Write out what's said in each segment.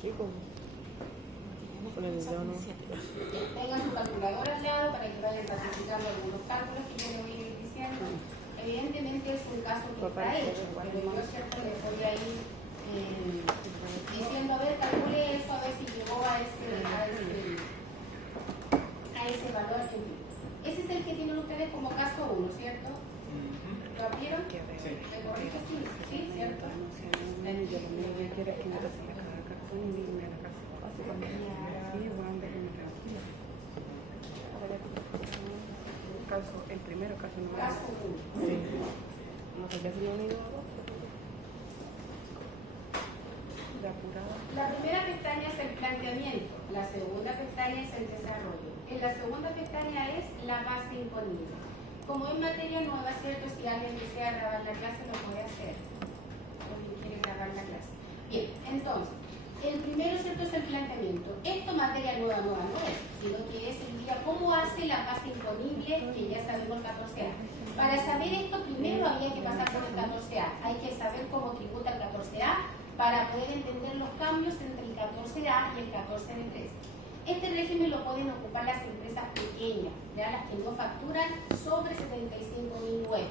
Sí, como. Tengan su calculadora al lado para que vayan participando algunos cálculos que yo les voy a ir diciendo. Evidentemente es un caso que está hecho, pero yo cierto les voy a ir diciendo, a ver, calcule eso, a ver si llegó a ese valor. Ese es el que tienen ustedes como caso 1, ¿cierto? ¿Lo abrieron? Sí. ¿Me corrige? Sí, ¿cierto? El primero caso no Caso 1. Sí. No sé qué se lo digo. La primera pestaña es el planteamiento, la segunda pestaña es el desarrollo. En la segunda pestaña es la base imponible. Como es materia nueva, ¿cierto? Si alguien desea grabar la clase, lo puede hacer. O si quiere grabar la clase. Bien, entonces, el primero, ¿cierto? Es el planteamiento. Esto materia nueva no es, sino que es el día cómo hace la base imponible, que ya sabemos el 14A. Para saber esto, primero había que pasar por el 14A. Hay que saber cómo tributa el 14A para poder entender los cambios entre el 14A y el 14D3. Este régimen lo pueden ocupar las empresas pequeñas, ya las que no facturan sobre 75.000 UF.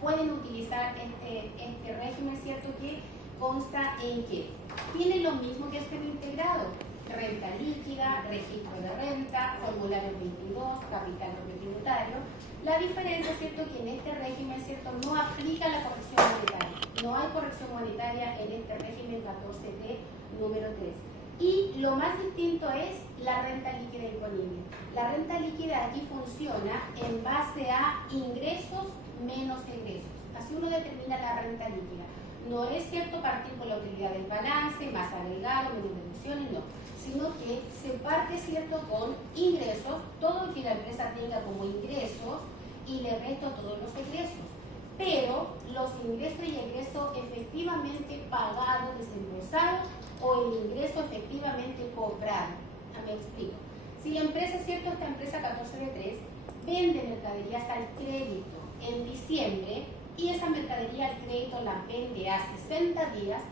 Pueden utilizar este régimen, ¿cierto? Que consta en que tiene lo mismo que el semi-integrado: renta líquida, registro de renta, formulario 22, capital propio tributario. La diferencia, ¿cierto?, que en este régimen, ¿cierto?, no aplica la corrección monetaria. No hay corrección monetaria en este régimen 14D número 3. Y lo más distinto es la renta líquida imponible. La renta líquida aquí funciona en base a ingresos menos egresos. Así uno determina la renta líquida. No es cierto partir con la utilidad del balance, más agregado, menos deducciones, no. Sino que se parte, ¿cierto?, con ingresos, todo lo que la empresa tenga como ingresos, y le resto todos los egresos. Pero los ingresos y egresos efectivamente pagados, desembolsados, o el ingreso efectivamente cobrado. Me explico. Si la empresa, ¿cierto?, esta empresa 14D3 vende mercaderías al crédito en diciembre y esa mercadería al crédito la vende a 60 días,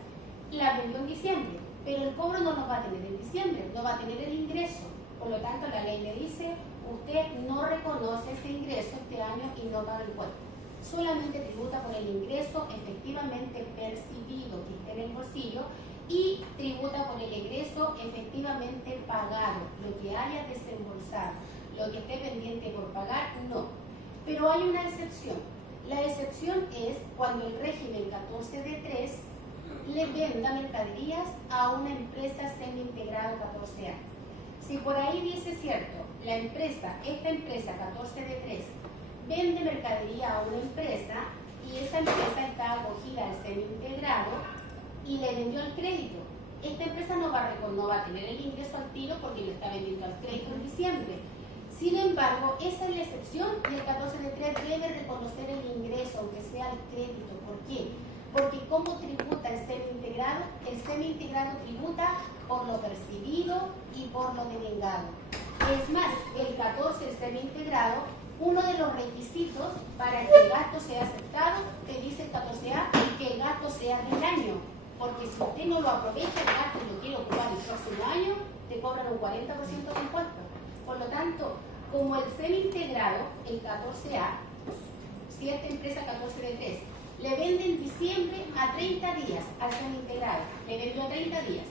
la vendió en diciembre, pero el cobro no lo va a tener en diciembre, no va a tener el ingreso. Por lo tanto, la ley le dice, usted no reconoce ese ingreso este año y no paga el impuesto. Solamente tributa por el ingreso efectivamente percibido que esté en el bolsillo y tributa por el egreso efectivamente pagado, lo que haya desembolsado, lo que esté pendiente por pagar, no. Pero hay una excepción. La excepción es cuando el régimen 14D3 le venda mercaderías a una empresa semi-integrado 14A. Si por ahí dice, cierto, la empresa, esta empresa 14D3 vende mercadería a una empresa y esa empresa está acogida al semi-integrado y le vendió el crédito, esta empresa no va a tener el ingreso al tiro porque lo está vendiendo al crédito en diciembre. Sin embargo, esa es la excepción y el 14D3 debe reconocer el ingreso, aunque sea el crédito. ¿Por qué? Porque ¿cómo tributa el semi-integrado? El semi-integrado tributa por lo percibido y por lo devengado. Es más, el 14, el semi-integrado, uno de los requisitos para que el gasto sea aceptado, te dice el 14A, que el gasto sea del año. Porque si usted no lo aprovecha el gasto y lo quiere ocupar el próximo año, te cobran un 40% de impuesto. Por lo tanto, como el semi-integrado, el 14A, si esta empresa 14D3 le vende en diciembre a 30 días al semi-integrado, le vendió a 30 días,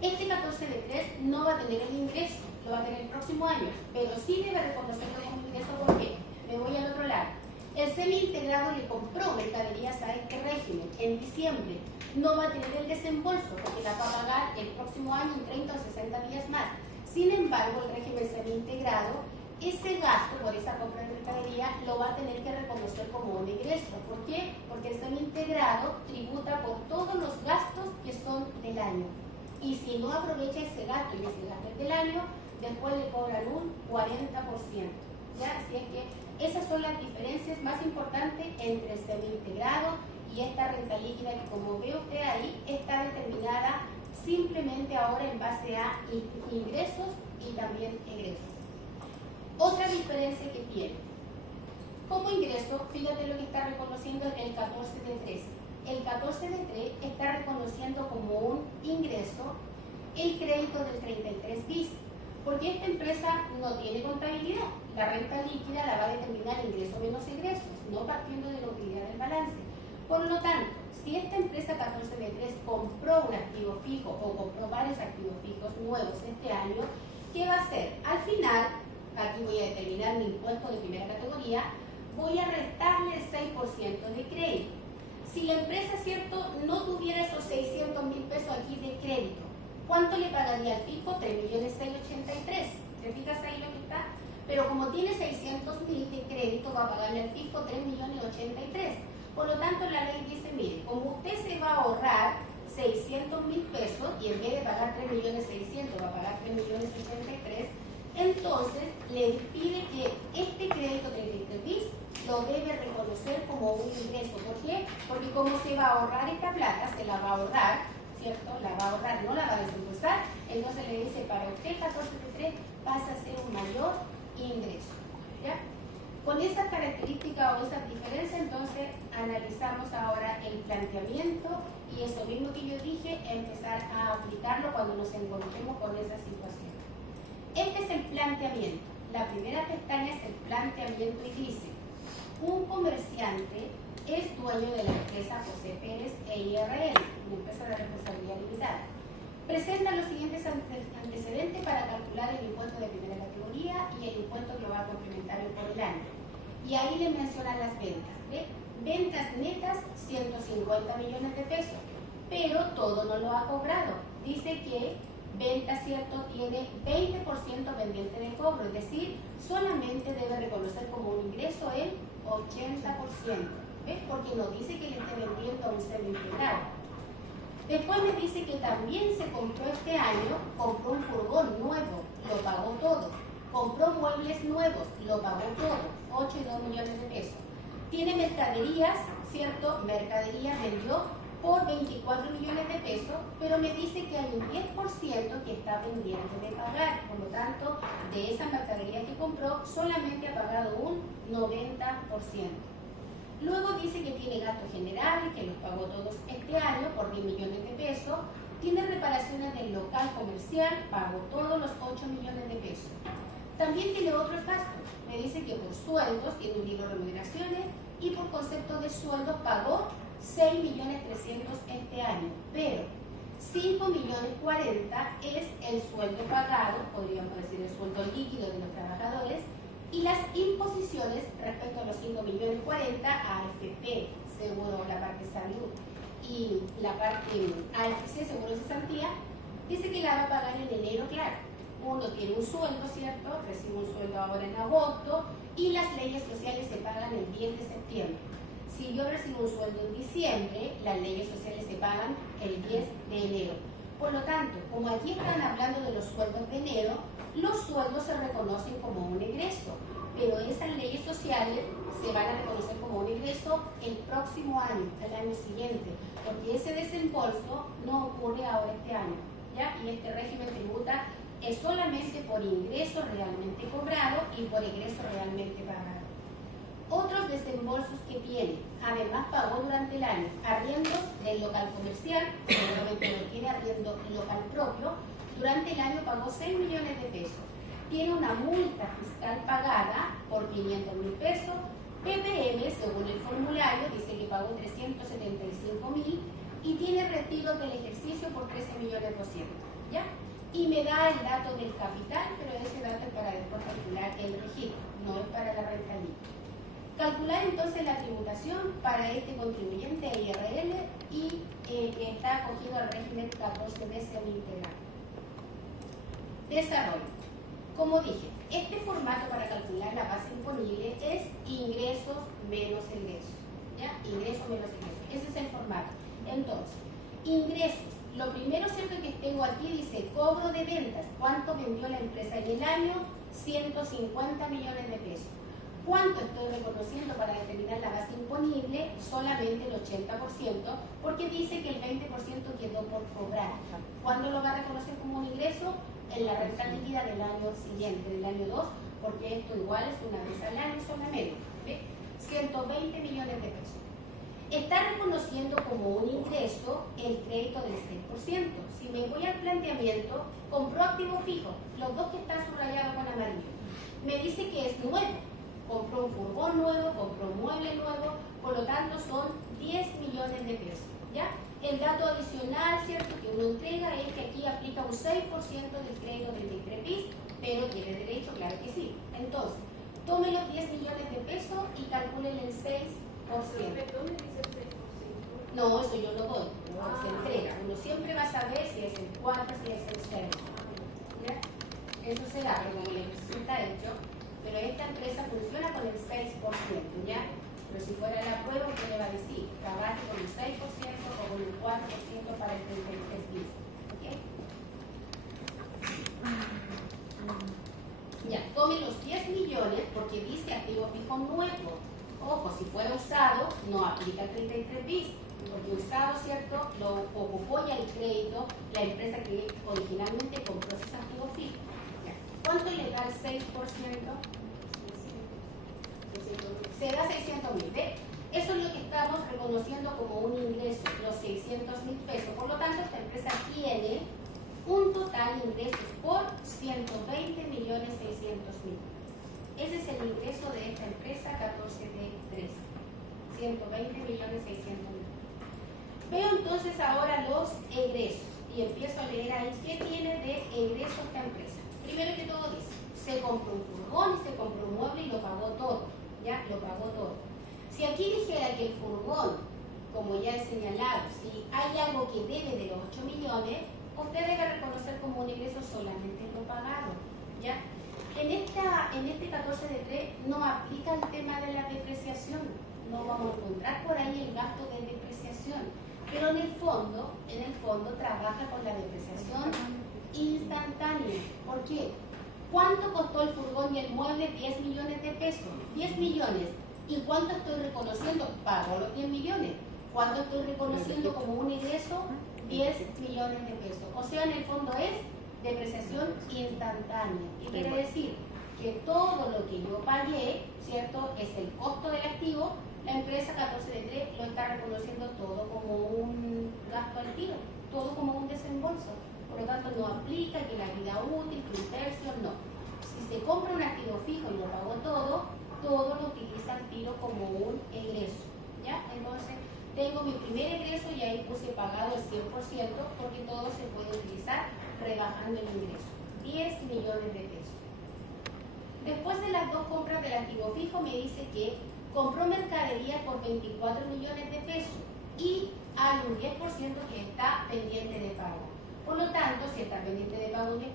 este 14D3 no va a tener el ingreso, lo va a tener el próximo año, pero sí debe reconocerlo como ingreso. ¿Por qué? Me voy al otro lado. El semi-integrado le compró mercaderías a este régimen en diciembre, no va a tener el desembolso porque la va a pagar el próximo año en 30 o 60 días más. Sin embargo, el régimen semi-integrado, ese gasto por esa compra de mercadería lo va a tener que reconocer como un ingreso. ¿Por qué? Porque el semi-integrado tributa por todos los gastos que son del año. Y si no aprovecha ese gasto y ese gasto es del año, después le cobran un 40%. ¿Ya? Así es que esas son las diferencias más importantes entre el semi-integrado y esta renta líquida que, como ve usted ahí, está determinada simplemente ahora en base a ingresos y también egresos. Otra diferencia que tiene. Como ingreso, fíjate lo que está reconociendo el 14D3. El 14D3 está reconociendo como un ingreso el crédito del 33 bis, porque esta empresa no tiene contabilidad. La renta líquida la va a determinar ingresos menos egresos, no partiendo de la utilidad del balance. Por lo tanto, si esta empresa 14B3 compró un activo fijo o compró varios activos fijos nuevos este año, ¿qué va a hacer? Al final, aquí voy a determinar mi impuesto de primera categoría, voy a restarle el 6% de crédito. Si la empresa, ¿cierto?, no tuviera esos 600.000 pesos aquí de crédito, ¿cuánto le pagaría al fijo? 3.683.000. ¿Te fijas ahí lo que está? Pero como tiene 600.000 de crédito, va a pagarle al fijo 3.083.000. Por lo tanto, la ley dice, mire, como usted se va a ahorrar 600.000 pesos y en vez de pagar 3.600.000 va a pagar 3.083.000, entonces le pide que este crédito 33 bis lo debe reconocer como un ingreso. ¿Por qué? Porque como se va a ahorrar esta plata, se la va a ahorrar, ¿cierto? La va a ahorrar, no la va a desembolsar, entonces le dice, para usted 14.3 pasa a ser un mayor ingreso. ¿Ya? Con esas características o esas diferencias, entonces analizamos ahora el planteamiento y eso mismo que yo dije, empezar a aplicarlo cuando nos encontremos con esa situación. Este es el planteamiento. La primera pestaña es el planteamiento y dice, un comerciante es dueño de la empresa José Pérez EIRL, una empresa de responsabilidad limitada. Presenta los siguientes antecedentes para calcular el impuesto de primera categoría y el impuesto global complementario por el año. Y ahí le mencionan las ventas. ¿Ve? Ventas netas, 150 millones de pesos, pero todo no lo ha cobrado. Dice que venta, ¿cierto?, tiene 20% pendiente de cobro, es decir, solamente debe reconocer como un ingreso el 80%. ¿Ves? Porque no dice que le esté vendiendo a un semi-integrado. Después me dice que también se compró este año, compró un furgón nuevo, lo pagó todo. Compró muebles nuevos, lo pagó todo, 8 y 2 millones de pesos. Tiene mercaderías, ¿cierto? Mercaderías vendió por 24 millones de pesos, pero me dice que hay un 10% que está pendiente de pagar. Por lo tanto, de esa mercadería que compró, solamente ha pagado un 90%. Luego dice que tiene gastos generales, que los pagó todos este año por 10 millones de pesos. Tiene reparaciones del local comercial, pagó todos los 8 millones de pesos. También tiene otros gastos. Me dice que por sueldos tiene un libro de remuneraciones y por concepto de sueldos pagó 6.300.000 este año, pero 5.040.000 es el sueldo pagado, podríamos decir el sueldo líquido de los trabajadores, y las imposiciones respecto a los 5.040.000 AFP, seguro la parte salud, y la parte AFC, seguro de cesantía, dice que la va a pagar en enero, claro. Uno tiene un sueldo, ¿cierto? Recibe un sueldo ahora en agosto y las leyes sociales se pagan el 10 de septiembre. Si yo recibo un sueldo en diciembre, las leyes sociales se pagan el 10 de enero. Por lo tanto, como aquí están hablando de los sueldos de enero, los sueldos se reconocen como un egreso, pero esas leyes sociales se van a reconocer como un ingreso el próximo año, el año siguiente, porque ese desembolso no ocurre ahora este año, ¿ya? Y este régimen tributa es solamente por ingreso realmente cobrado y por ingreso realmente pagado. Otros desembolsos que tiene, además pagó durante el año arriendos del local comercial, seguramente no tiene arriendo local propio, durante el año pagó 6 millones de pesos. Tiene una multa fiscal pagada por 500.000 pesos, PPM, según el formulario, dice que pagó 375.000 y tiene retiros del ejercicio por 13.200.000, ¿ya? Y me da el dato del capital, pero ese dato es para después calcular el registro, no es para la renta líquida. Calcular entonces la tributación para este contribuyente IRL y que está acogido al régimen 14B semi-integral. Desarrollo. Como dije, este formato para calcular la base imponible es ingresos menos egresos. ¿Ya? Ingresos menos egresos. Ese es el formato. Entonces, ingresos. Lo primero, cierto, que tengo aquí dice cobro de ventas. ¿Cuánto vendió la empresa en el año? 150 millones de pesos. ¿Cuánto estoy reconociendo para determinar la base imponible? Solamente el 80%, porque dice que el 20% quedó por cobrar. ¿Cuándo lo va a reconocer como un ingreso? En la renta líquida del año siguiente, del año 2, porque esto igual es una vez al año solamente. ¿Ve? 120 millones de pesos. está reconociendo como un ingreso el crédito del 6%. Si me voy al planteamiento, compró activo fijo, los dos que están subrayados con amarillo. Me dice que es nuevo, compró un furgón nuevo, compró un mueble nuevo, por lo tanto son 10 millones de pesos. ¿Ya? El dato adicional, ¿cierto?, que uno entrega es que aquí aplica un 6% del crédito del 33 bis, pero tiene derecho, claro que sí. Entonces, tome los 10 millones de pesos y calculen el 6%. No, eso yo lo doy, no se entrega. Uno siempre va a saber si es el 4, si es el 6. ¿Ya? Eso se da, pero como le está hecho. Pero esta empresa funciona con el 6%, ¿ya? Pero si fuera la prueba, usted le va a decir, trabaje con el 6% o con el 4% para el 33 bis. ¿Ok? Ya, tome los 10 millones porque dice activo fijo nuevo. Ojo, si fuera usado, no aplica el 33 bis. Porque usado, ¿cierto?, lo ocupó ya el crédito la empresa que originalmente compró esos activos fijos. ¿Cuánto le da el 6%? Se da 600.000. ¿Ve? Eso es lo que estamos reconociendo como un ingreso, los 600.000 pesos. Por lo tanto, esta empresa tiene un total de ingresos por 120.600.000. Ese es el ingreso de esta empresa 14D3. 120.600.000. Veo entonces ahora los egresos y empiezo a leer ahí qué tiene de egreso esta empresa. Primero que todo dice, se compró un furgón y se compró un mueble y lo pagó todo, ¿ya? Lo pagó todo. Si aquí dijera que el furgón, como ya he señalado, si hay algo que debe de los 8 millones, usted debe reconocer como un ingreso solamente lo pagado, ¿ya? En este 14D3 no aplica el tema de la depreciación, no vamos a encontrar por ahí el gasto de depreciación. Pero en el fondo trabaja con la depreciación instantánea. ¿Por qué? ¿Cuánto costó el furgón y el mueble? 10 millones de pesos. 10 millones. ¿Y cuánto estoy reconociendo? Pago los 10 millones. ¿Cuánto estoy reconociendo como un ingreso? 10 millones de pesos. O sea, en el fondo es depreciación instantánea. Y quiere decir que todo lo que yo pagué, ¿cierto?, es el costo del activo. La empresa 14D3 lo está reconociendo todo como un gasto al tiro, todo como un desembolso. Por lo tanto, no aplica que la vida útil, que un tercio, no. Si se compra un activo fijo y lo pagó todo lo utiliza al tiro como un egreso. ¿Ya? Entonces, tengo mi primer egreso y ahí puse pagado el 100% porque todo se puede utilizar rebajando el ingreso. 10 millones de pesos. Después de las dos compras del activo fijo, me dice que compró mercadería por 24 millones de pesos y hay un 10% que está pendiente de pago. Por lo tanto, si está pendiente de pago un 10%,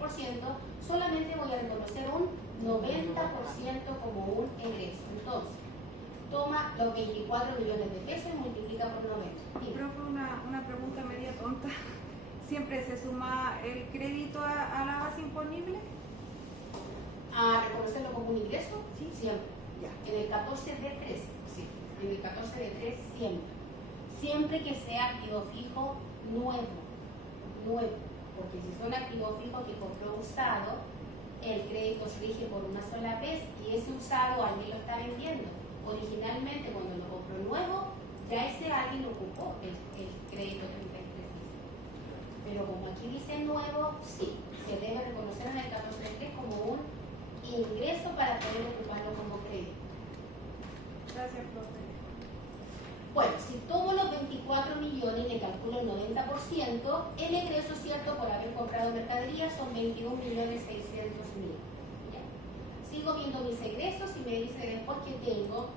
solamente voy a reconocer un 90% como un egreso. Entonces, toma los 24 millones de pesos y multiplica por 90. Profe, una pregunta media tonta. ¿Siempre se suma el crédito a la base imponible? ¿A reconocerlo como un ingreso? Sí. Siempre. Ya. En el 14D3, sí. En el 14D3 siempre. Siempre que sea activo fijo nuevo. Porque si son activos fijos que compró usado, el crédito se rige por una sola vez y ese usado alguien lo está vendiendo. Originalmente, cuando lo compró nuevo, ya ese alguien ocupó el crédito 33. Pero como aquí dice nuevo, sí, se debe reconocer en el 14D3 como un ingreso para poder ocuparlo como crédito. Gracias, profe. Bueno, si tomo los 24 millones y le calculo el 90%, el egreso, cierto, por haber comprado mercadería son 21.600.000. Sigo viendo mis egresos y me dice después que tengo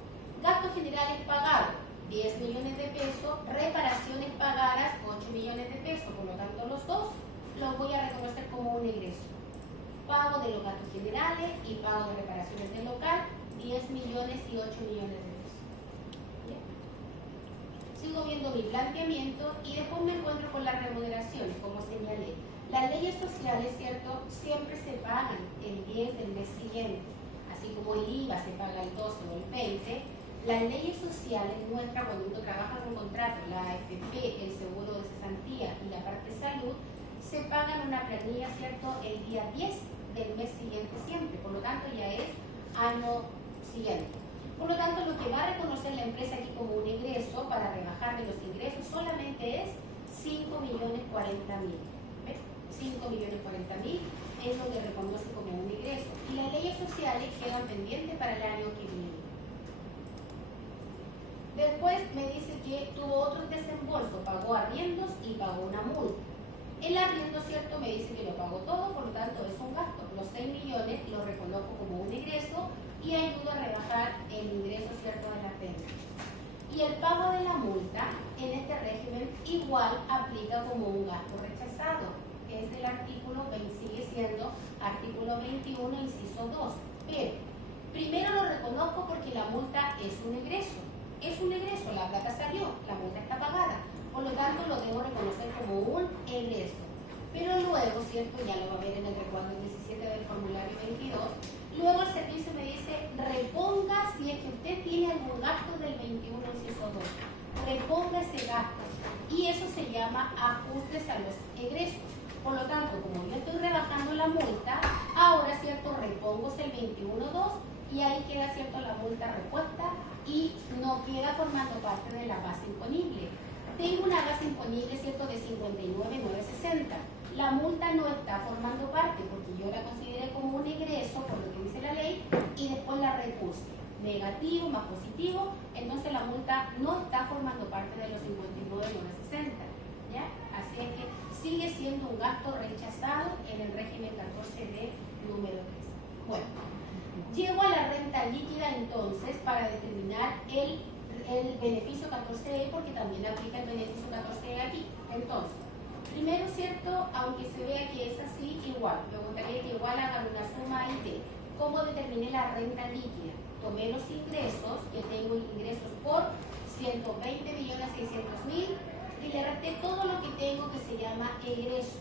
gastos generales pagados, 10 millones de pesos, reparaciones pagadas, 8 millones de pesos, por lo tanto los dos los voy a reconocer como un egreso. Pago de los gastos generales y pago de reparaciones del local, 10 millones y 8 millones de pesos. Sigo viendo mi planteamiento y después me encuentro con las remuneraciones, como señalé. Las leyes sociales, ¿cierto?, siempre se pagan el 10 del mes siguiente. Así como el IVA se paga el 12 o el 20, las leyes sociales nuestras, cuando uno trabaja con contrato, la AFP, el seguro de cesantía y la parte de salud, se pagan una planilla, ¿cierto?, el día 10 del mes siguiente siempre. Por lo tanto, ya es año siguiente. Por lo tanto, lo que va a reconocer la empresa aquí como un ingreso para rebajar de los ingresos solamente es 5.040.000. ¿Ves? 5.040.000 es lo que reconoce como un ingreso. Y las leyes sociales quedan pendientes para el año que viene. Después me dice que tuvo otro desembolso, pagó arriendos y pagó una multa. El arriendo, ¿cierto? Me dice que lo pagó todo, por lo tanto es un gasto. Los 6 millones lo reconozco como un ingreso y ayudo a rebajar el ingreso, ¿cierto?, de la renta. Y el pago de la multa en este régimen igual aplica como un gasto rechazado. Es el artículo 20, sigue siendo artículo 21, inciso 2. Pero primero lo reconozco porque la multa es un ingreso. Es un ingreso, la plata salió, la multa está pagada. Por lo tanto, lo debo reconocer como un egreso. Pero luego, ¿cierto? Ya lo va a ver en el recuadro 17 del formulario 22. Luego el servicio me dice, reponga si es que usted tiene algún gasto del 21, inciso 2. Reponga ese gasto. Y eso se llama ajustes a los egresos. Por lo tanto, como yo estoy rebajando la multa, ahora, ¿cierto? Repongo el 21.2 y ahí queda, ¿cierto?, la multa repuesta y no queda formando parte de la base imponible. Tengo una base imponible, ¿cierto?, de 59.960. La multa no está formando parte porque yo la consideré como un egreso por lo que dice la ley y después la repuse. Negativo más positivo, entonces la multa no está formando parte de los 59.960. ¿Ya? Así es que sigue siendo un gasto rechazado en el régimen 14D número 3. Bueno, llego a la renta líquida entonces para determinar el beneficio 14E porque también aplica el beneficio 14E aquí. Entonces, primero, ¿cierto? Aunque se vea que es así, igual. Me gustaría que igual hagan una suma y de cómo determiné la renta líquida. Tomé los ingresos, que tengo ingresos por 120.600.000 y le resté todo lo que tengo que se llama egreso.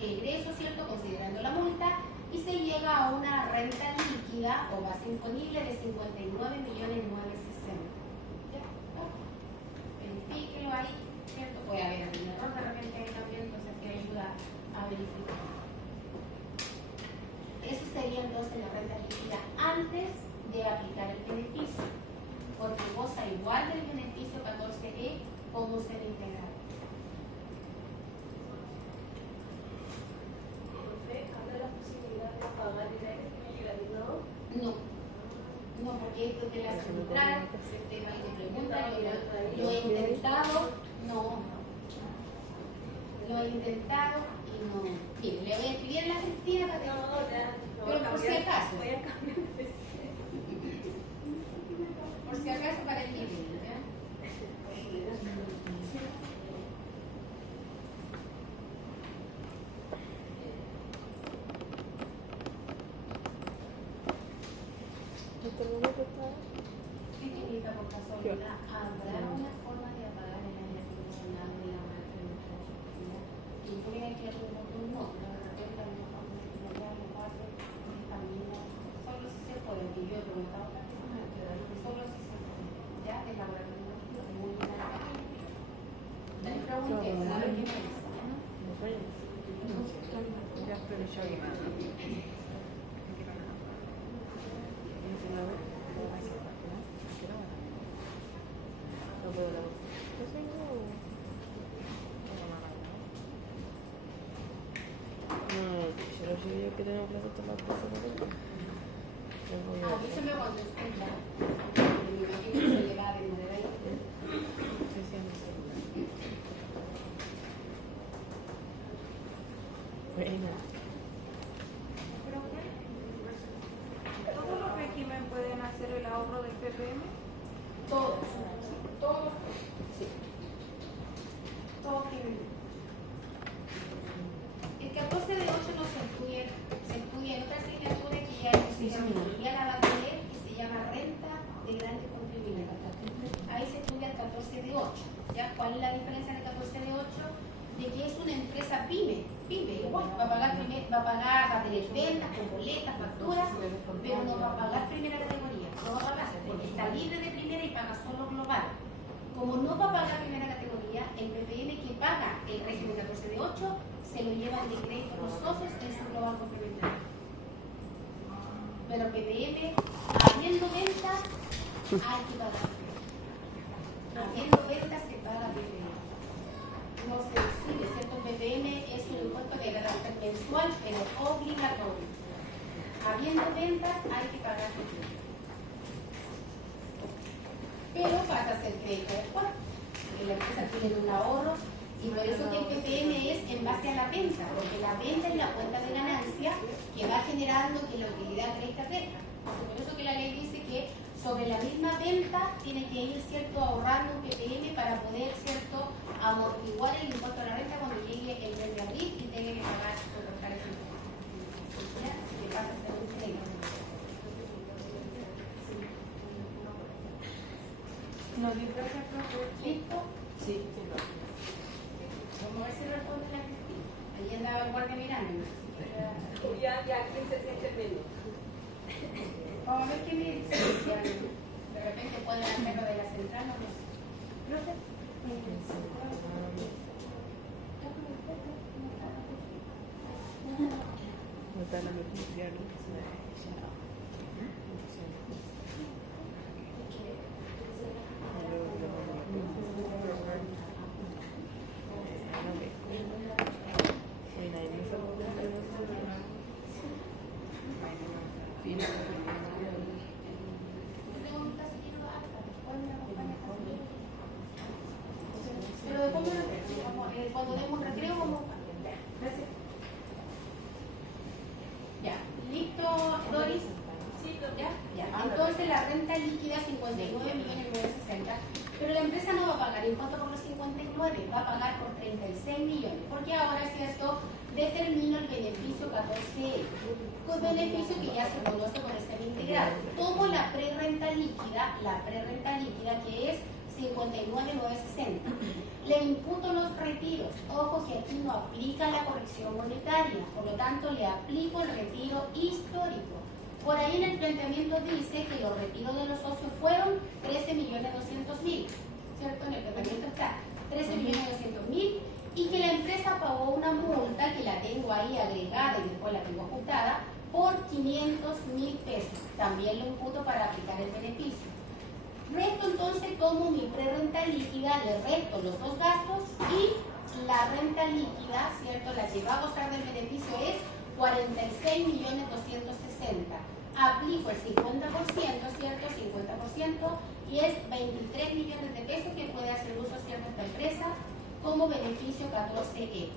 Egreso, ¿cierto? Considerando la multa y se llega a una renta líquida o base imponible de 59.960.000. ¿Ya? Verifíquelo ahí, ¿cierto? Puede haber algún error de repente ahí también, entonces que ayuda a verificar. Eso sería entonces la renta líquida antes de aplicar el beneficio, porque goza igual del beneficio 14E como ser integral. No, no, porque esto es de la central, el tema de preguntas, lo he intentado, no, lo he intentado y no. Mire, le voy a escribir en la Cristina para que pero por si acaso. Por si acaso para el libro, ¿ya? Por casualidad, ¿habrá una forma de apagar el aire acondicionado de la máquina? Y yo voy a que hacer un botón, no, la verdad es que a lo mejor no lo hace el camino, solo si se puede, que yo he preguntado a la persona, solo si se puede, ya el laboratorio de muy buena. Le pregunté, ¿sabe qué me dice? Yo que tengo que tomar cosas por acá. Avísame cuando esté ya. Me imagino que se le va a demorar ahí. Bueno. ¿Todos los regímenes pueden hacer el ahorro del PPM? Todos, sí. Todos tienen. El 14 de 8 no se estudia en otra asignatura que ya la va a tener, que se llama renta de grandes contribuyentes. Ahí se estudia el 14 de 8. ¿Ya? ¿Cuál es la diferencia del 14 de 8? De que es una empresa pyme, igual, va a tener ventas, con boletas, facturas, pero no va a pagar primera categoría, no va a pagar, porque está libre de primera y paga solo global. Como no va a pagar primera categoría, el PPM que paga el régimen 14 de 8 se lo llevan de crédito los socios en su global complementario. Pero PPM, habiendo venta, hay que pagar PPM. Habiendo ventas se paga PPM. No se decide, ¿cierto? PPM es un impuesto de carácter mensual, pero obligatorio. Habiendo ventas hay que pagar PPM. Pero pasa a ser crédito después, porque la empresa tiene un ahorro y por eso que el PPM es en base a la venta, porque la venta es la cuenta de ganancia que va generando que la utilidad crezca. Por eso que la ley dice que sobre la misma venta tiene que ir, ¿cierto?, ahorrando un PPM para poder, ¿cierto?, amortiguar el impuesto a la renta cuando llegue el mes de abril y tenga que pagar, soportar ese impuesto. ¿Ya? Si le pasa a ser un crédito. No, yo creo que ¿Listo? Sí. Vamos a ver si responde la Cristina. Ahí andaba el guardia mirando. Ya aquí se siente menos. Vamos a ver qué me dice. De repente pueden hacerlo de la central, no lo sé. ¿Profe? No está la beneficiaria. Pero después me lo cuando demos recreo, vamos a gracias. Ya, ¿listo, Doris? Sí, ¿ya? Ya. Entonces la renta líquida 59.960.000, pero la empresa no va a pagar impuesto por los 59, va a pagar por 36 millones, porque ahora, ¿cierto?, determino el beneficio 14E, un beneficio que ya se conoce por el semi-integrado. Tomo la prerrenta líquida que es 59.960. Le imputo los retiros. Ojo que aquí no aplica la corrección monetaria, por lo tanto le aplico el retiro histórico. Por ahí en el planteamiento dice que los retiros de los socios fueron 13.200.000, ¿cierto? En el planteamiento está 13.200.000 y que la empresa pagó una multa que la tengo ahí agregada y después la tengo ajustada por 500.000 pesos. También lo imputo para aplicar el beneficio. Resto entonces como mi prerrenta líquida, le resto los dos gastos y la renta líquida, ¿cierto? La que va a gozar del beneficio es 46.260.000. Aplico el 50%, ¿cierto? 50% y es 23 millones de pesos que puede hacer uso, ¿cierto?, esta empresa como beneficio 14E.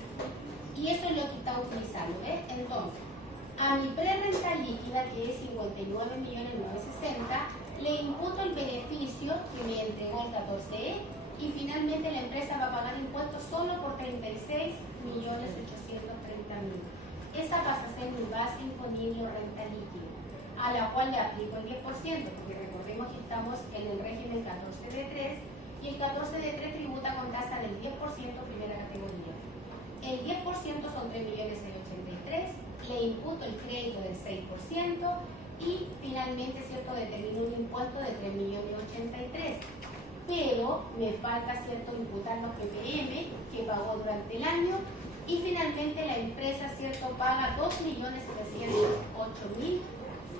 Y eso es lo que está utilizando, ¿ves? Entonces, a mi prerrenta líquida, que es 59.960.000, le imputo el beneficio que me entregó el 14E y finalmente la empresa va a pagar impuestos solo por 36.830.000. Esa pasa a ser mi base imponible o renta líquida, a la cual le aplico el 10%, porque recordemos que estamos en el régimen 14D3 y el 14D3 tributa con tasa del 10% primera categoría. El 10% son 3.683.000, le imputo el crédito del 6%, y finalmente, ¿cierto?, determino un impuesto de 3.083.000, pero me falta, ¿cierto?, imputar los PPM que pagó durante el año y finalmente la empresa, ¿cierto?, paga 2.708.000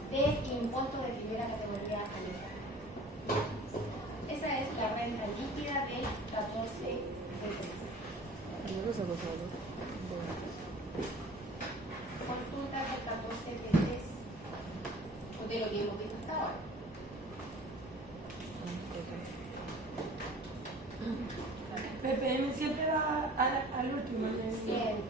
de impuesto de primera categoría al Estado. Esa es la renta líquida del 14 de 3. Consulta del 14 de 3. De lo que hemos visto hasta ahora. PPM siempre va al último. Siempre.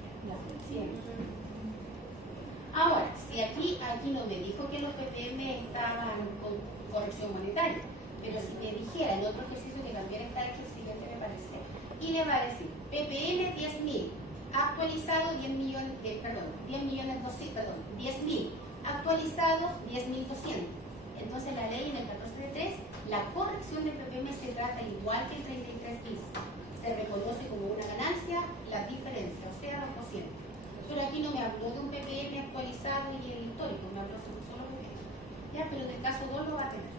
Ahora, si aquí no me dijo que los PPM estaban con corrección monetaria, pero si me dijera en otro ejercicio que también está hecho, el siguiente me parece, y le va a decir, PPM 10.000, actualizado 10.000, actualizado 10.200. Entonces la ley en el 14.3, la corrección del PPM se trata igual que el 33 bis. Se reconoce como una ganancia la diferencia, o sea, los 200. Pero aquí no me habló de un PPM actualizado y el histórico, me habló sobre solo PPM. Ya, pero en el caso 2 lo va a tener.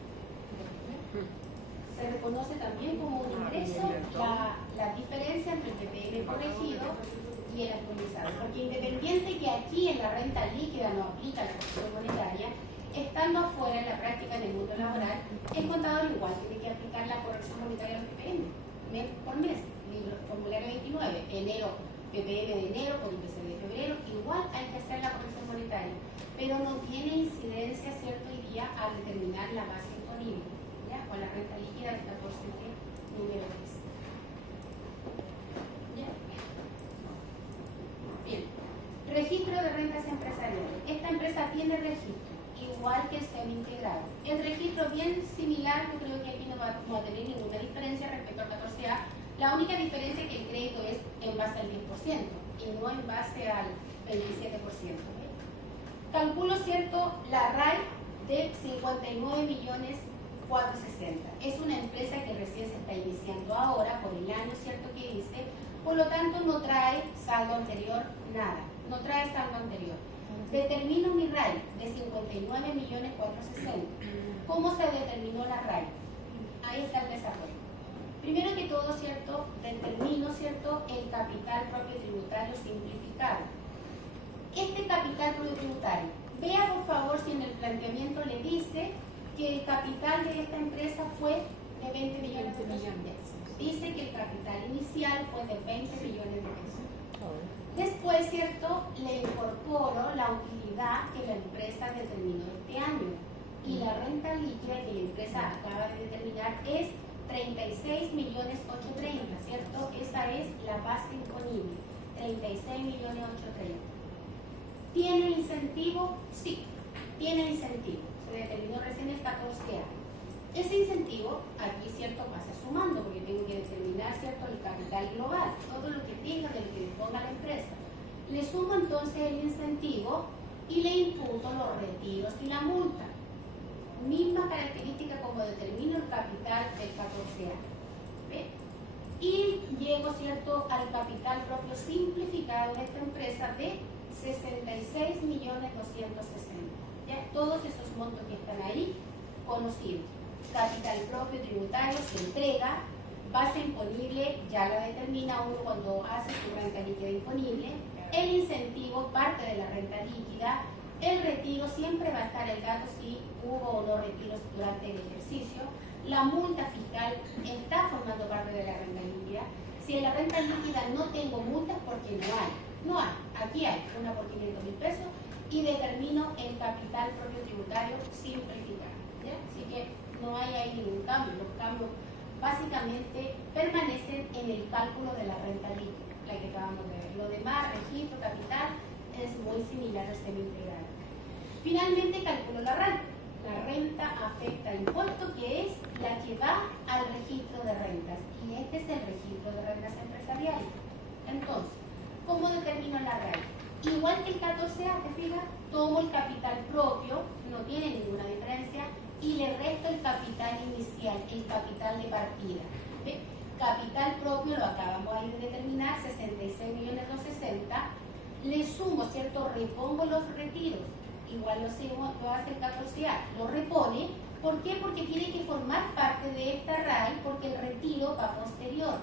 Se reconoce también como un ingreso la diferencia entre el PPM corregido y el actualizado, porque independiente que aquí en la renta líquida no aplica la corrección monetaria, estando afuera en la práctica en el mundo vínculo laboral, el contador igual tiene que aplicar la corrección monetaria a los PPM, mes por mes. Libro, formulario 29, enero, PPM de enero por IPC de febrero, igual hay que hacer la corrección monetaria, pero no tiene incidencia, ¿cierto?, hoy día al determinar la base imponible, ¿ya?, o la renta líquida del 14T número 3. ¿Ya? Bien. Registro de rentas empresariales. Esta empresa tiene registro, igual que el semi-integrado. El registro bien similar, yo creo que aquí no vamos a tener ninguna diferencia respecto al 14A. La única diferencia es que el crédito es en base al 10% y no en base al 27%. ¿Okay? Calculo, ¿cierto?, la RAI de 59.460.000. Es una empresa que recién se está iniciando ahora, por el año, ¿cierto?, que dice, por lo tanto no trae saldo anterior, nada. No trae saldo anterior. Determino mi RAI de 59.460.000. ¿Cómo se determinó la RAI? Ahí está el desarrollo. Primero que todo, ¿cierto?, determino, ¿cierto?, el capital propio tributario simplificado. Este capital propio tributario, vea por favor si en el planteamiento le dice que el capital de esta empresa fue de 20 millones de pesos. Dice que el capital inicial fue de 20 millones de pesos. Después, ¿cierto?, le incorporo la utilidad que la empresa determinó este año. Y la renta líquida que la empresa acaba de determinar es 36.830.000, ¿cierto? Esa es la base imponible, 36.830.000. ¿Tiene incentivo? Sí, tiene incentivo. Se determinó recién el 14A. Ese incentivo, aquí, ¿cierto?, pasa sumando, porque tengo que determinar, ¿cierto?, el capital global, todo lo que tenga, de lo que disponga la empresa. Le sumo entonces el incentivo y le imputo los retiros y la multa. Misma característica como determino el capital del 14A. ¿Ve? Y llego, ¿cierto?, al capital propio simplificado de esta empresa de 66.260.000. ¿Ya? Todos esos montos que están ahí, conocidos. Capital propio tributario se entrega, base imponible ya la determina uno cuando hace su renta líquida imponible, el incentivo parte de la renta líquida, el retiro siempre va a estar el dato si hubo o no retiros durante el ejercicio, la multa fiscal está formando parte de la renta líquida. Si en la renta líquida no tengo multas, porque no hay, aquí hay una por 500.000 pesos y determino el capital propio tributario simplificado. ¿Ya? Así que no hay ahí ningún cambio, los cambios básicamente permanecen en el cálculo de la renta líquida, la que acabamos de ver. Lo demás, registro, capital, es muy similar al semi-integral. Finalmente calculo la renta. La renta afecta impuesto, que es la que va al registro de rentas, y este es el registro de rentas empresariales. Entonces, ¿cómo determino la renta? Igual que el 14A, ¿te fijas? Tomo el capital propio, no tiene ninguna diferencia, y le resto el capital inicial, el capital de partida. ¿Ve? Capital propio lo acabamos ahí de determinar, 66.260.000. Le sumo, ¿cierto? Repongo los retiros. Igual lo hace el 14A. Lo repone. ¿Por qué? Porque tiene que formar parte de esta RAI, porque el retiro va posterior.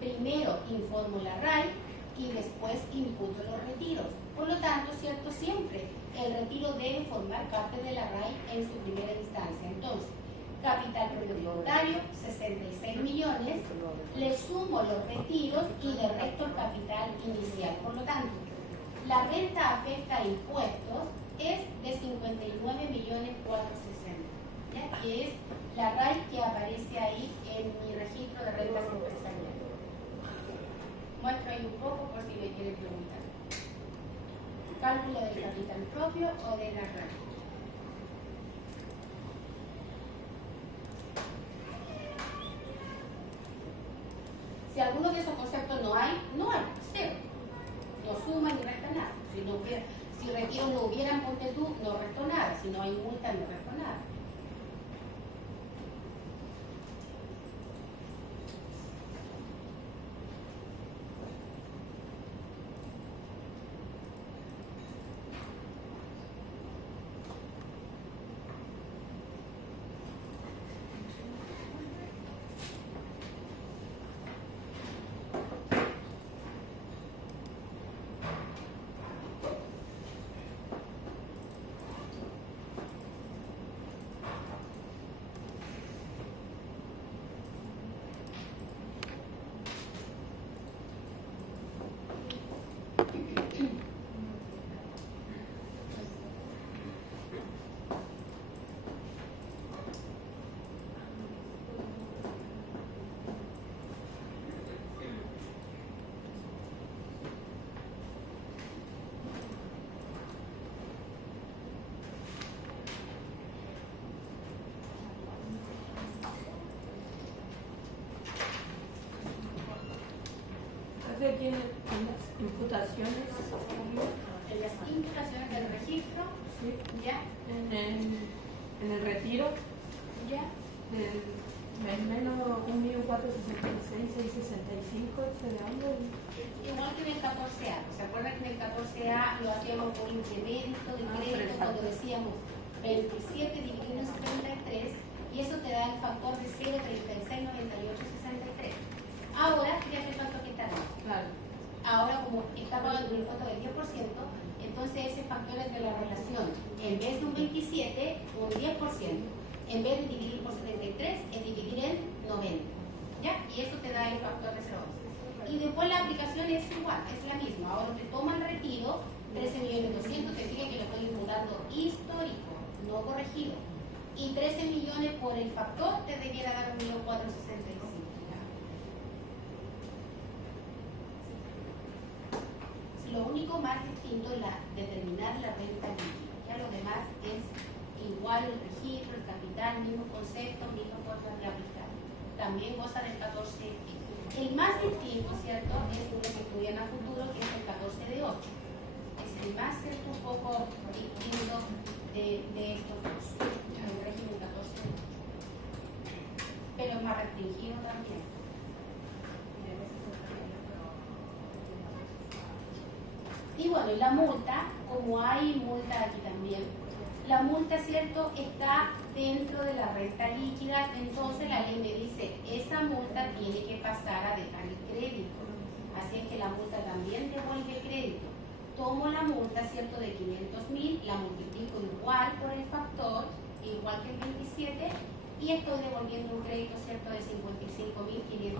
Primero informo la RAI y después imputo los retiros. Por lo tanto, ¿cierto? Siempre el retiro debe formar parte de la RAI en su primera instancia. Entonces, capital propio tributario, 66 millones, le sumo los retiros y le resto el capital inicial. Por lo tanto, la renta afecta a impuestos es de 59.460.000, ¿ya? Que es la RAI que aparece ahí en mi registro de rentas empresariales. Muestro ahí un poco por si me quieren preguntar. Cálculo del capital propio o de la RAI. Si alguno de esos conceptos no hay, cero. No suma ni resta nada. Si retiros no hubieran, ponte tú, no resto nada. Si no hay multa, no resto nada. el retiro, ¿Ya? menos 1.466.665 excedendo. Igual que en el 14A. ¿Se acuerdan que en el 14A lo hacíamos por incremento de crédito cuando decíamos 27 dividido en 73 y eso te da el factor de 0,369863? Ahora, fíjate cuánto que está dando. Claro. Ahora, como está pagando un impuesto del 10%, entonces ese factor es de la relación. En vez de un 27, un 10%. En vez de dividir por 73, es dividir en 90. ¿Ya? Y eso te da el factor de 0,11. Y después la aplicación es igual, es la misma. Ahora te toma el retiro, 13.200.000, te sigue que lo estoy imputando histórico, no corregido. Y 13 millones por el factor te debiera dar 1.465. Lo único más distinto es determinar la renta líquida. Ya lo demás es igual el registro, el capital, mismo concepto, mismas formas de aplicar. También goza del 14. El más distinto, ¿cierto?, es uno que estudian a futuro, que es el 14 de 8. Es el más, ¿cierto?, un poco distinto de estos dos. El régimen 14 de 8. Pero es más restringido también. Y bueno, la multa, como hay multa aquí también, la multa, ¿cierto?, está dentro de la renta líquida, entonces la ley me dice, esa multa tiene que pasar a dejar el crédito. Así es que la multa también devuelve el crédito. Tomo la multa, ¿cierto?, de 500.000, la multiplico igual por el factor, igual que el 27, y estoy devolviendo un crédito, ¿cierto?, de 55.556.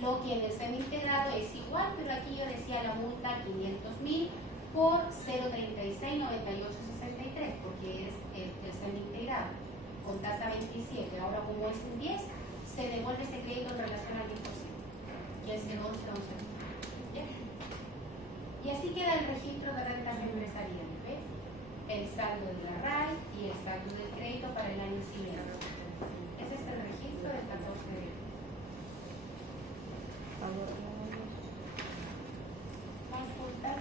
Lo que en el semi-integrado es igual, pero aquí yo decía la multa 500.000 por 0,369863, porque es el semi-integrado, con tasa 27. Ahora, como es un 10, se devuelve ese crédito en relación al 10%, que es el 1111. ¿Ya? Y así queda el registro de rentas empresariales, ¿ves? El saldo de la RAI y el saldo del crédito para el año siguiente. Ese es el registro del 14 de enero. Consultas. Consultas.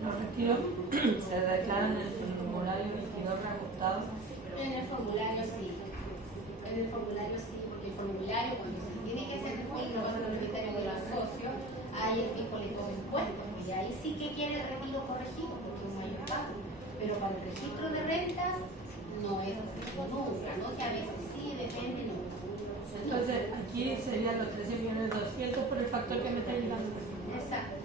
Los retiros se declaran en el formulario 22 reajustados. En el formulario sí. En el formulario sí, porque el formulario cuando se tiene que hacer después el trabajo comunitario de los socios, ahí el fisco le toma impuestos. Y ahí sí que quiere el retiro corregido, porque es un mayor pago. Pero para el registro de rentas no es nunca, ¿no? Que a veces sí, depende, no. Entonces, aquí serían los 13.200.000 por el factor que me está ayudando. Exacto.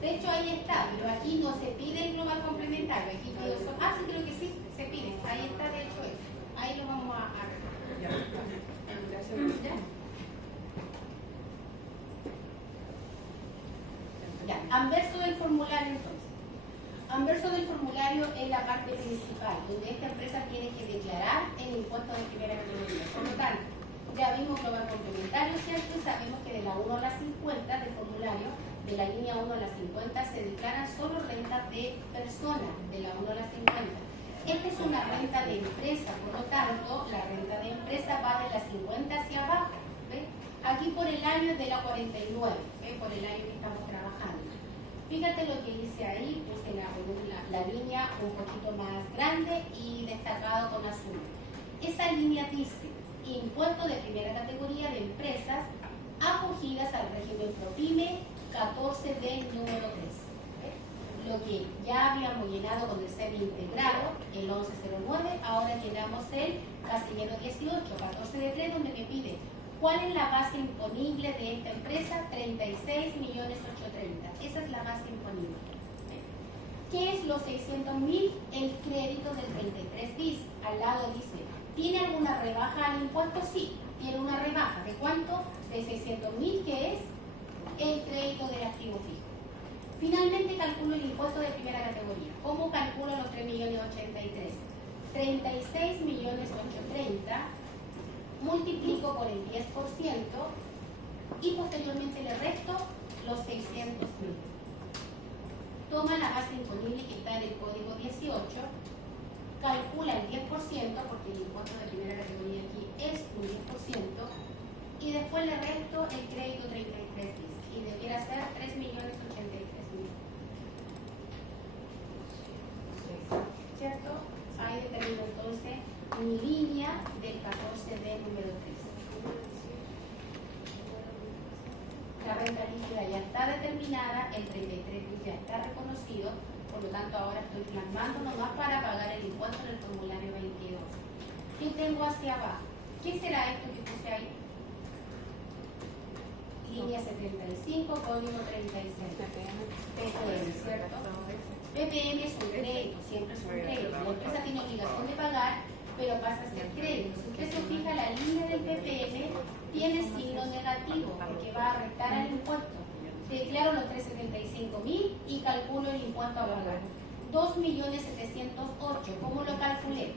De hecho, ahí está, pero aquí no se pide el global complementario. Aquí pido eso. Ah, sí, creo que sí, se pide. Ahí está, de hecho, eso. Ahí lo vamos a ¿Ya? Ya, anverso del formulario entonces. Anverso del formulario es la parte principal, donde esta empresa tiene que declarar el impuesto de primera categoría. Por lo tanto, ya vimos global complementario, ¿cierto? Y sabemos que de la 1 a la 50 del formulario, de la línea 1 a la 50, se declaran solo rentas de personas, de la 1 a la 50. Esta es una renta de empresa, por lo tanto, la renta de empresa va de la 50 hacia abajo. ¿Ve? Aquí por el año es de la 49, ¿ve? Por el año que estamos trabajando. Fíjate lo que dice ahí, puse la línea un poquito más grande y destacado con azul. Esa línea dice, impuesto de primera categoría de empresas acogidas al régimen ProPyme 14 del número 3. Lo que ya habíamos llenado con el semi-integrado, el 1109, ahora llenamos el casillero 18, 14 de 3, donde me pide cuál es la base imponible imponible de esta empresa, 36.830.000. Esa es la base imponible. ¿Qué es los 600.000? El crédito del 33 bis. Al lado dice, ¿tiene alguna rebaja al impuesto? Sí, tiene una rebaja. ¿De cuánto? De 600.000, que es el crédito del activo fijo. Finalmente calculo el impuesto de primera categoría. ¿Cómo calculo los 3.083.000? 36.830.000 multiplico por el 10% y posteriormente le resto los 600.000. Toma la base imponible que está en el código 18, calcula el 10%, porque el impuesto de primera categoría aquí es un 10%, y después le resto el crédito 33 bis, y debiera ser 3.083.000. ¿Cierto? Ahí determino entonces mi línea del 14D número 3. La renta líquida ya está determinada, el 33 ya está reconocido, por lo tanto ahora estoy plasmando nomás para pagar el impuesto en el formulario 22. ¿Qué tengo hacia abajo? ¿Qué será esto que puse ahí? Línea 75, código 36. PPM, ¿cierto? PPM es un crédito, siempre es un crédito. La empresa tiene obligación de pagar, pero pasa a ser crédito. Si usted se fija, la línea del PPM tiene signo negativo, porque va a restar al impuesto. Declaro los 375.000 y calculo el impuesto a pagar. 2.708.000. ¿Cómo lo calculé?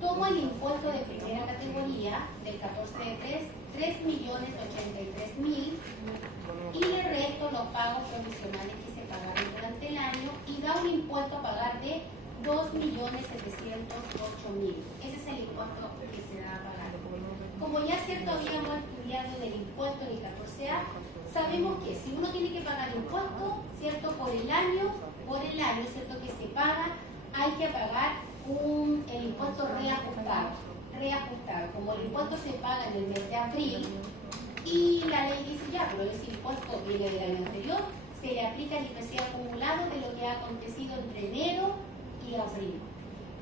Tomo el impuesto de primera categoría del 14 de 3, 3.083.000, y le resto los pagos provisionales que se pagaron durante el año y da un impuesto a pagar de 2.708.000. Ese es el impuesto que se da a pagar. Como ya cierto habíamos estudiado del impuesto en el 14A, sabemos que si uno tiene que pagar impuesto, ¿cierto? Por el año, ¿cierto? Que se paga, hay que pagar el impuesto reajustado. Como el impuesto se paga en el mes de abril y la ley dice ya, pero ese impuesto viene del año anterior, se le aplica el IPC acumulado de lo que ha acontecido entre enero y abril.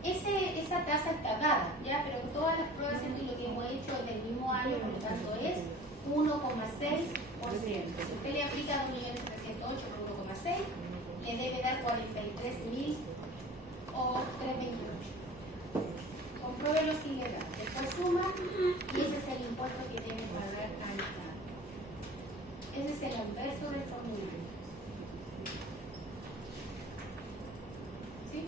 Esa tasa está dada, ¿ya? Pero todas las pruebas y lo que hemos hecho es del mismo año, por lo tanto es 1,6%. Si usted le aplica 2.708.000 por 1,6, le debe dar 43.000 o 328. Compruébelo sin legal. Después suma y ese es el impuesto que debe pagar al Estado. Ese es el anverso del formulario. ¿Sí?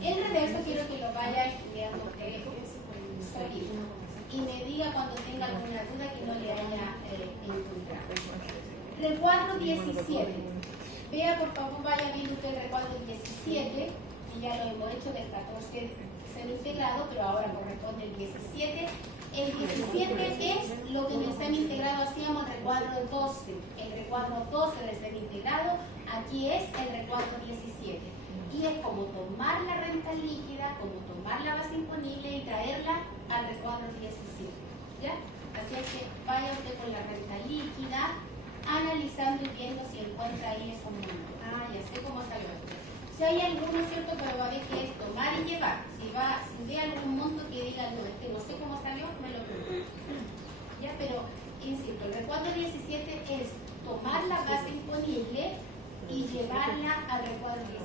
El reverso quiero que lo vaya estudiando usted solito y me diga cuando tenga alguna duda que no le haya encontrado. Recuadro 17. Vea, por favor, vaya viendo usted el recuadro 17, y ya lo hemos hecho del 14 semi-integrado, pero ahora corresponde el 17. El 17 es lo que en el semi-integrado hacíamos el recuadro 12. El recuadro 12 del semi-integrado, aquí es el recuadro 17. Y es como tomar la renta líquida, como tomar la base imponible y traerla al recuadro 17. ¿Ya? Así es que vaya usted con la renta líquida, analizando y viendo si encuentra ahí esos números. Ah, ya sé cómo salió esto. Si hay alguno, ¿cierto? Pero va a ver que es tomar y llevar. Si ve algún monto que diga, no, no sé cómo salió, me lo pregunto. Ya, pero, insisto, el recuadro 17 es tomar la base imponible y llevarla al recuadro 17.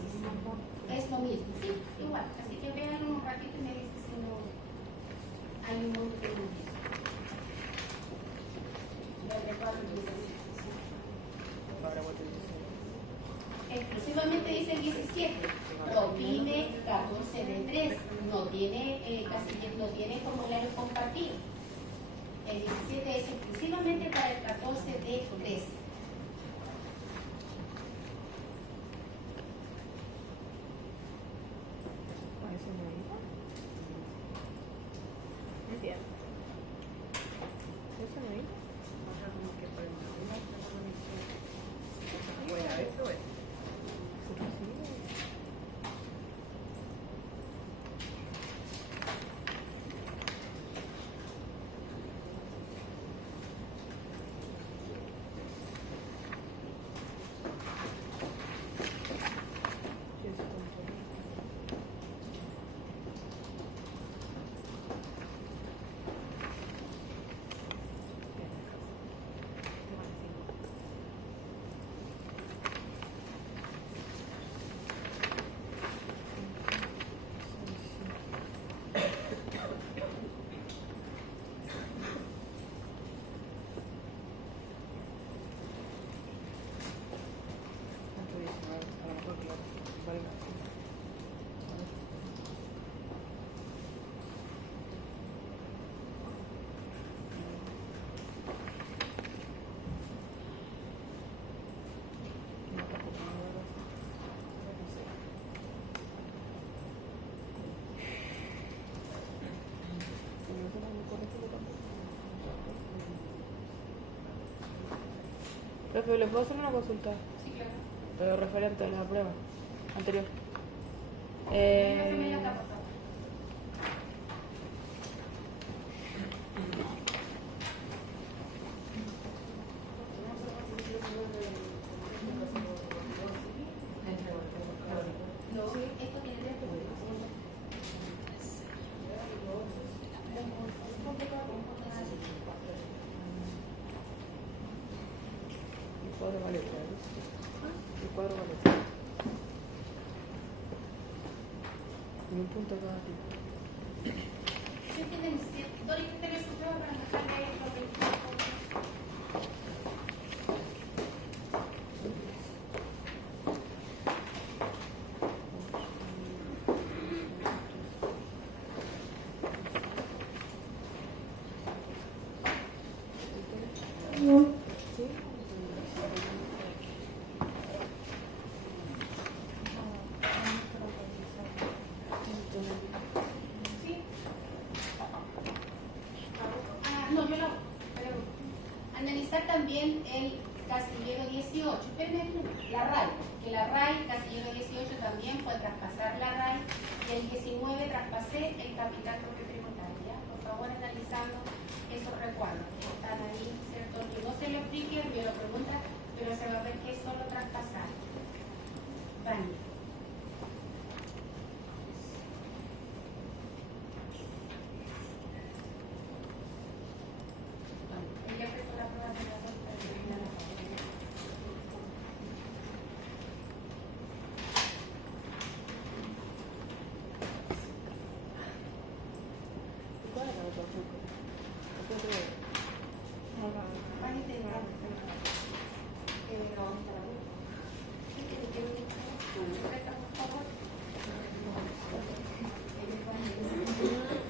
Es lo mismo, ¿sí? Igual. Así que vean un ratito y me dice si no hay un monto que no dice. El recuadro 17. Exclusivamente dice el 17, PYME 14 de 3, no tiene formulario compartido. El 17 es exclusivamente para el 14 de 3. Profe, ¿le puedo hacer una consulta? Sí, claro. Pero referente a la prueba anterior. Déjame acá, por favor. No, esto tiene tres preguntas. El cuadro vale 3. El cuadro vale 3. En un punto cada tipo. ¿Sí tienen Dori que tener su prueba para dejarle los 25 puntos? Sí. No, yo lo hago. Pero analizar también el casillero 18. Espérenme, la RAI. Que la RAI, casillero 18 también fue traspasar la RAI. Y el 19 traspasé el capital propio tributario. ¿Ya? Por favor, analizando esos recuadros que están ahí, ¿cierto? Que no se lo explique, me lo pregunta, pero se va a ver que es solo traspasar. Vale. Ella prestó la prueba de la vuelta de la ¿Cuál era el otro truco? Van a intentar.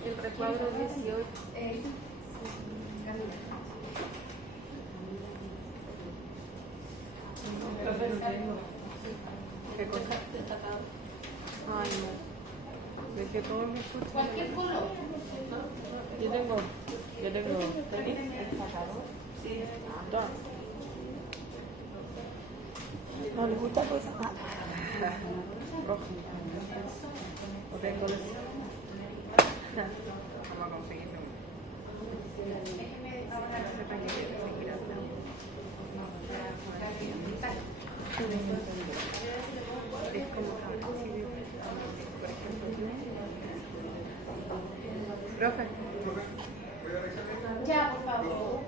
El recuadro 18. Profe, no tengo. ¿Qué cosa? Destacado. Ay, no. Dejé todo mi esfuerzo. Cualquier color. Yo tengo. Sí. Dos. No les gusta pues. Rojo. O tengo los. Vamos a conseguirlo. Déjeme ahora Se te quiere seguir hablando. Es como si, por ejemplo, profe, Ya, por favor.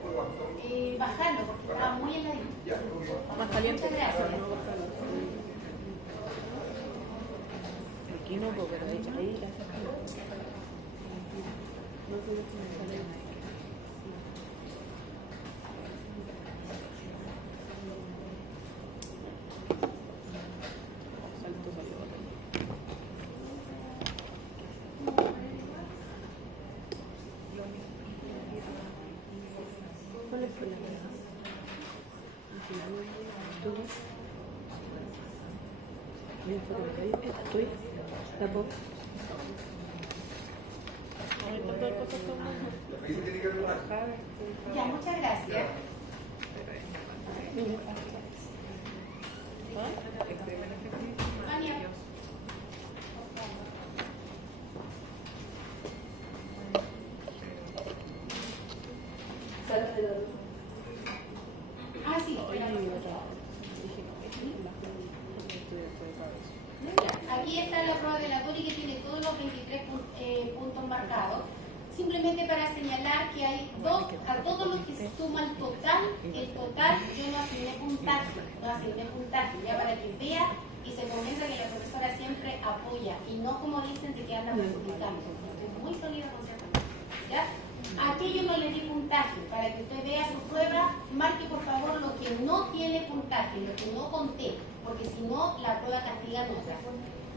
Bajando, porque está muy heladito. más caliente. Muchas gracias. Aquí no, porque ahí la sacan. No sé si me sale. Salto, salió. ¿Cuál fue la verdad? ¿Tuya? ¿Bien fotografía? ¿Esta es tuya? ¿La puedo? Ya, muchas gracias. Vania. Ah, sí, aquí está la prueba de la Dori que tiene todos los 23 puntos marcados. Simplemente para señalar que hay a todos los que se suma el total yo no asigné puntaje, ya para que vea y se convenza que la profesora siempre apoya y no como dicen de que anda perjudicando, porque es muy sólida con ciertas cosas, ¿ya? Aquí yo no le di puntaje, para que usted vea su prueba, marque por favor lo que no tiene puntaje, lo que no conté, porque si no la prueba castiga nota.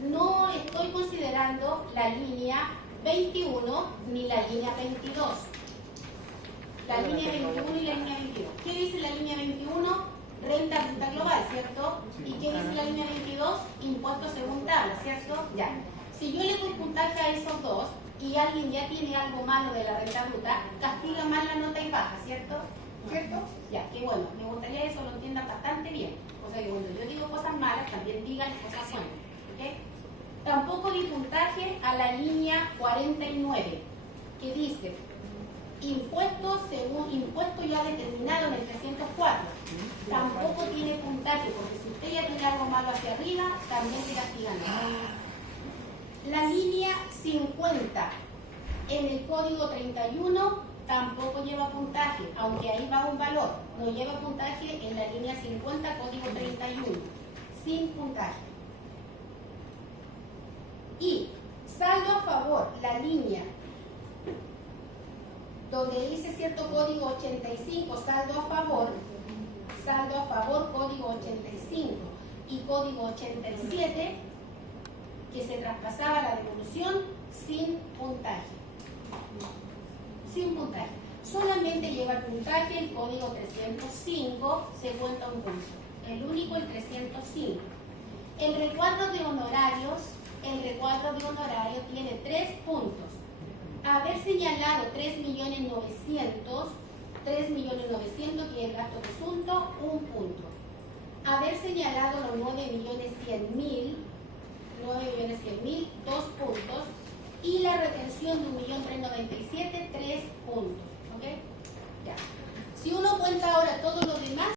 No estoy considerando la línea 21 ni la línea 22. La línea 21 y la línea 22. ¿Qué dice la línea 21? Renta bruta global, ¿cierto? ¿Y qué dice la línea 22? Impuestos según tabla, ¿cierto? Ya. Si yo le doy puntaje a esos dos y alguien ya tiene algo malo de la renta bruta, castiga más la nota y baja, ¿cierto? ¿cierto? Ya, qué bueno, me gustaría que eso lo entiendan bastante bien. O sea que cuando yo digo cosas malas, también digan cosas buenas, ¿ok? Tampoco di puntaje a la línea 49, que dice impuestos según impuesto ya determinado en el 304. Tampoco tiene puntaje, porque si usted ya tiene algo malo hacia arriba, también se castigan. La línea 50 en el código 31 tampoco lleva puntaje, aunque ahí va un valor. No lleva puntaje en la línea 50, código 31. Sin puntaje. Y saldo a favor, la línea donde dice cierto código 85, saldo a favor, código 85 y código 87, que se traspasaba la devolución sin puntaje. Sin puntaje. Solamente lleva el puntaje el código 305, se cuenta un punto. El único, el 305. El recuadro de honorarios tiene 3 puntos. Haber señalado 3.900.000, que es el gasto presunto, 1 punto. Haber señalado los 9.100.000, 2 puntos. Y la retención de 1.397.000, 3 puntos. ¿Ok? Ya. Si uno cuenta ahora todo lo demás,